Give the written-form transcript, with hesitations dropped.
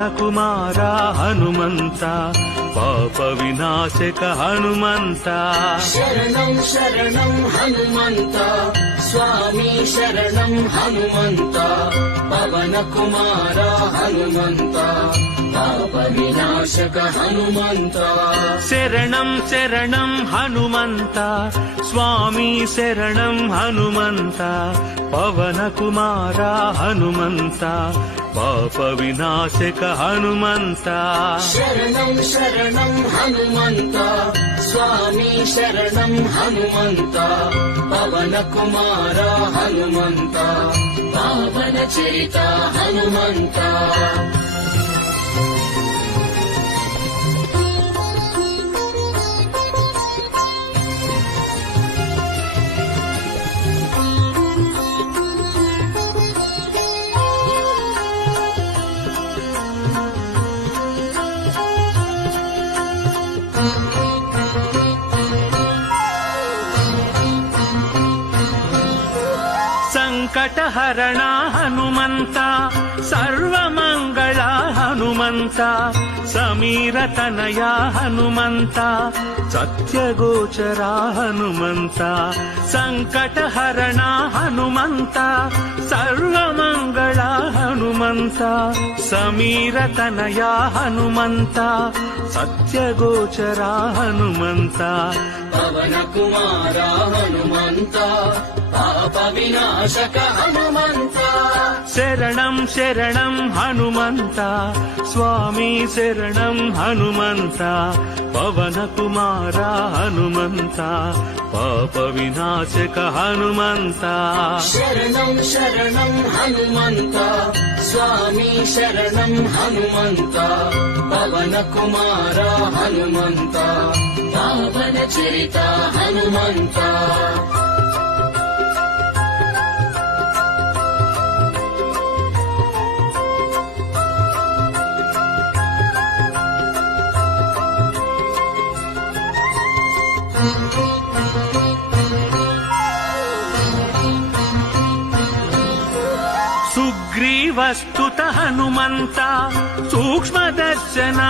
ಕುಮಾರ ಹನುಮಂತ ಪಾಪ ವಿನಾಶಕ ಹನುಮಂತ ಶರಣಂ ಶರಣಂ ಹನುಮಂತ ಸ್ವಾಮಿ ಶರಣಂ ಹನುಮಂತ ಪವನ ಕುಮಾರ ಹನುಮಂತ ಪಾಪ ವಿನಾಶಕ ಹನುಮಂತ ಶರಣಂ ಶರಣಂ ಹನುಮಂತ ಸ್ವಾಮಿ ಶರಣಂ ಹನುಮಂತ ಪವನ ಕುಮಾರ ಹನುಮಂತ ಪಾಪ ವಿನಾಶಕ ಹನುಮಂತ ಶರಣಂ ಶರಣಂ ಹನುಮಂತ ಸ್ವಾಮಿ ಶರಣಂ ಹನುಮಂತ ಪವನ ಕುಮಾರ ಹನುಮಂತ ಪಾವನ ಚರಿತ ಹನುಮಂತ ಸಂಕಟಹರಣ ಹನುಮಂತ ಸರ್ವಮಂಗಳ ಹನುಮಂತ ಸಮೀರತನಯ ಹನುಮಂತ ಸತ್ಯಗೋಚರ ಹನುಮಂತ ಸಂಕಟಹರಣ ಹನುಮಂತ ಸರ್ವಮಂಗಳ ಹನುಮಂತ ಸಮೀರತನಯ ಹನುಮಂತ ಸತ್ಯಗೋಚರ ಹನುಮಂತ ಪವನ ಕುಮಾರ ಹನುಮಂತ ಪಾಪ ವಿನಾಶಕ ಹನುಮಂತ ಶರಣಂ ಶರಣಂ ಹನುಮಂತ ಸ್ವಾಮಿ ಶರಣಂ ಹನುಮಂತ ಪವನ ಕುಮಾರ ಹನುಮಂತ ಪಾಪ ವಿನಾಶಕ ಹನುಮಂತ ಶರಣಂ ಶರಣಂ ಹನುಮಂತ ಸ್ವಾಮಿ ಶರಣಂ ಹನುಮಂತ ಪವನ ಕುಮಾರ ಹನುಮಂತ ಪಾವನ ಚರಿತ ಹನುಮಂತ ಸುಗ್ರೀವಸ್ತುತ ಹನುಮಂತ ಸೂಕ್ಷ್ಮದರ್ಶನ